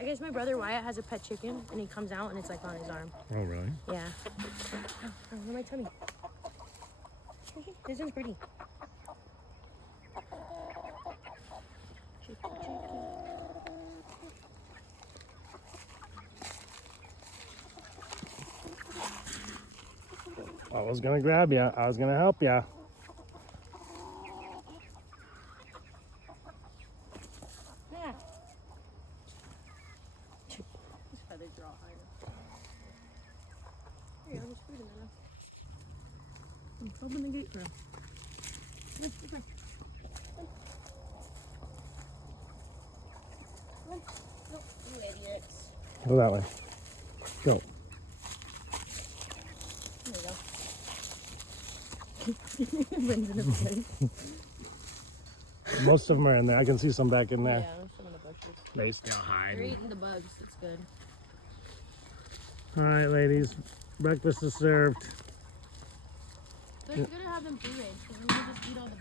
I guess my brother Wyatt has a pet chicken, and he comes out, and it's like on his arm. Oh, really? Yeah. Oh, look at my tummy. This one's pretty. Chicky, chicky. I was gonna grab you. I was gonna help you. Yeah. His feathers are all higher. Here you go, there's food in there now. Open the gate for him. Come on. Nope, you idiots. Go that way. Go. There you go. Runs in a place. Most of them are in there. I can see some back in there. Yeah, there's some in the bushes. They still They're hide. eating the bugs. It's good. All right, ladies. Breakfast is served. But it's good to have them free range because we could just eat all the